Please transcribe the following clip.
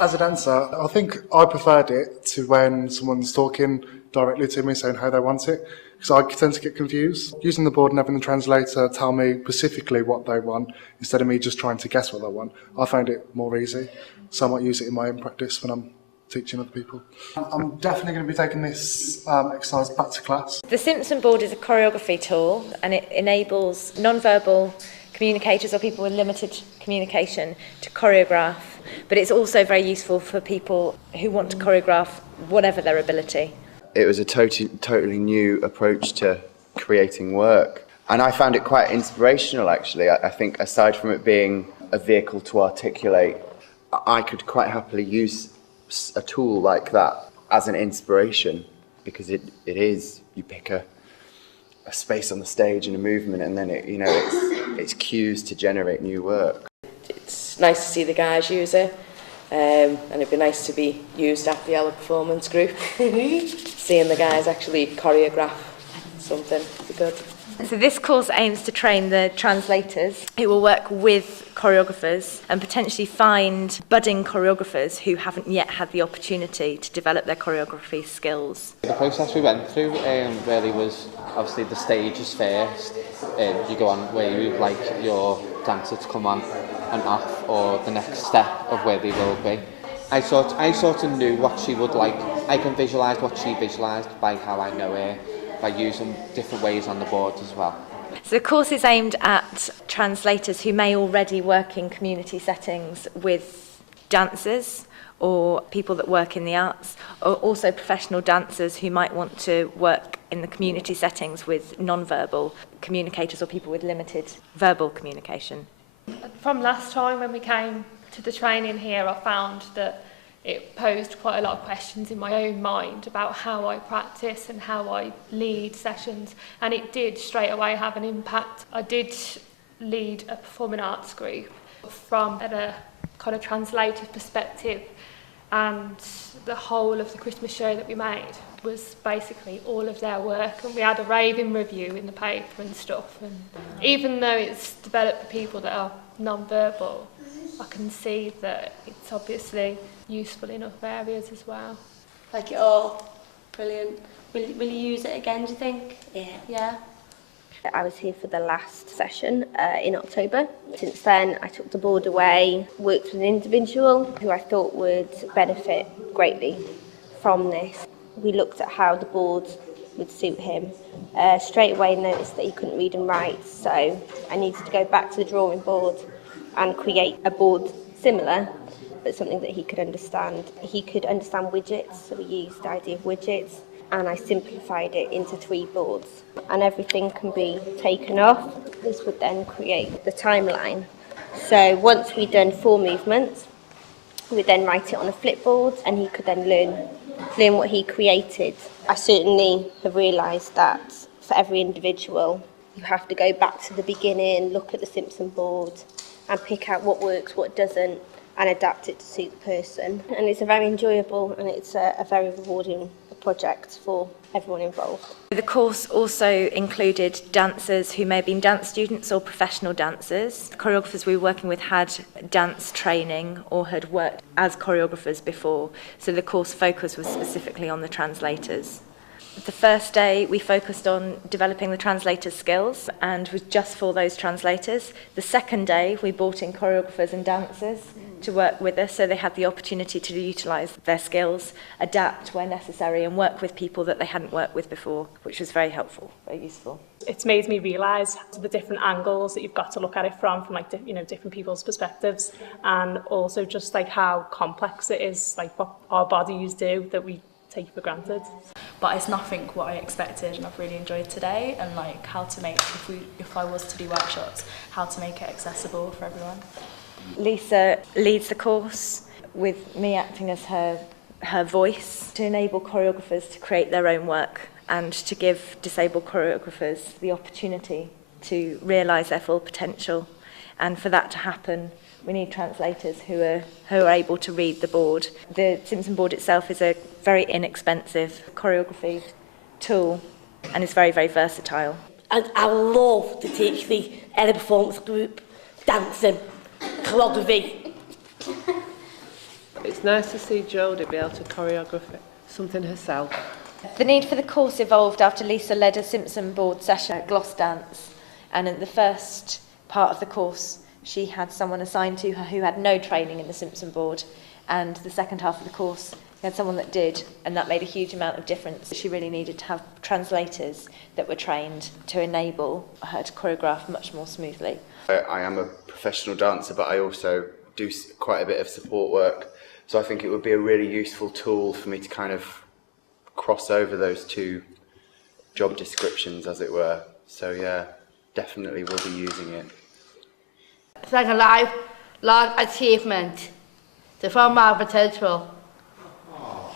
As a dancer, I think I preferred it to when someone's talking directly to me saying how they want it, because I tend to get confused. Using the board and having the translator tell me specifically what they want instead of me just trying to guess what they want, I find it more easy. So I might use it in my own practice when I'm teaching other people. I'm definitely going to be taking this exercise back to class. The Simpson board is a choreography tool, and it enables non-verbal communicators or people with limited communication to choreograph, but it's also very useful for people who want to choreograph whatever their ability. It was a totally new approach to creating work, and I found it quite inspirational actually. I think aside from it being a vehicle to articulate, I could quite happily use a tool like that as an inspiration, because it is, you pick a space on the stage and a movement, and then it's cues to generate new work. It's nice to see the guys use it, and it'd be nice to be used at the Ella Performance Group. Seeing the guys actually choreograph something would be good. So this course aims to train the translators who will work with choreographers and potentially find budding choreographers who haven't yet had the opportunity to develop their choreography skills. The process we went through really was obviously the stages first. You go on where you like your dancer to come on and off, or the next step of where they will be. I sort of knew what she would like. I can visualise what she visualised by how I know her, by using different ways on the board as well. So the course is aimed at translators who may already work in community settings with dancers or people that work in the arts, or also professional dancers who might want to work in the community settings with non-verbal communicators or people with limited verbal communication. From last time when we came to the training here, I found that it posed quite a lot of questions in my own mind about how I practice and how I lead sessions, and it did straight away have an impact. I did lead a performing arts group from a kind of translator's perspective, and the whole of the Christmas show that we made was basically all of their work, and we had a raving review in the paper and stuff. And even though it's developed for people that are non-verbal, I can see that it's obviously useful in other areas as well. Like it all. Brilliant. Will you use it again, do you think? Yeah. I was here for the last session in October. Since then, I took the board away, worked with an individual who I thought would benefit greatly from this. We looked at how the board would suit him. Straight away noticed that he couldn't read and write, so I needed to go back to the drawing board and create a board similar, but something that he could understand. He could understand widgets, so we used the idea of widgets, and I simplified it into 3 boards. And everything can be taken off. This would then create the timeline. So once we'd done 4 movements, we'd then write it on a flipboard, and he could then learn what he created. I certainly have realised that for every individual, you have to go back to the beginning, look at the Simpson board, and pick out what works, what doesn't, and adapt it to suit the person. And it's a very enjoyable and it's a very rewarding project for everyone involved. The course also included dancers who may have been dance students or professional dancers. The choreographers we were working with had dance training or had worked as choreographers before, so the course focus was specifically on the translators. The first day we focused on developing the translators' skills and was just for those translators. The second day we brought in choreographers and dancers to work with us, so they had the opportunity to utilise their skills, adapt where necessary, and work with people that they hadn't worked with before, which was very helpful, very useful. It's made me realise the different angles that you've got to look at it from like different people's perspectives, and also just like how complex it is, like what our bodies do that we take for granted. But it's nothing what I expected, and I've really enjoyed today, and like how to make, if I was to do workshops, how to make it accessible for everyone. Lisa leads the course with me acting as her voice to enable choreographers to create their own work and to give disabled choreographers the opportunity to realise their full potential. And for that to happen, we need translators who are able to read the board. The Simpson board itself is a very inexpensive choreography tool and is very, very versatile. And I love to teach the Ella Performance Group dancing, choreography. It's It's nice to see Jodie be able to choreograph something herself. The need for the course evolved after Lisa led a Simpson board session at Gloss Dance, and in the first part of the course she had someone assigned to her who had no training in the Simpson board, and the second half of the course we had someone that did, and that made a huge amount of difference. She really needed to have translators that were trained to enable her to choreograph much more smoothly. I am a professional dancer, but I also do quite a bit of support work, so I think it would be a really useful tool for me to kind of cross over those two job descriptions, as it were. So yeah, definitely will be using it. It's like a lifelong achievement to find my potential. Oh.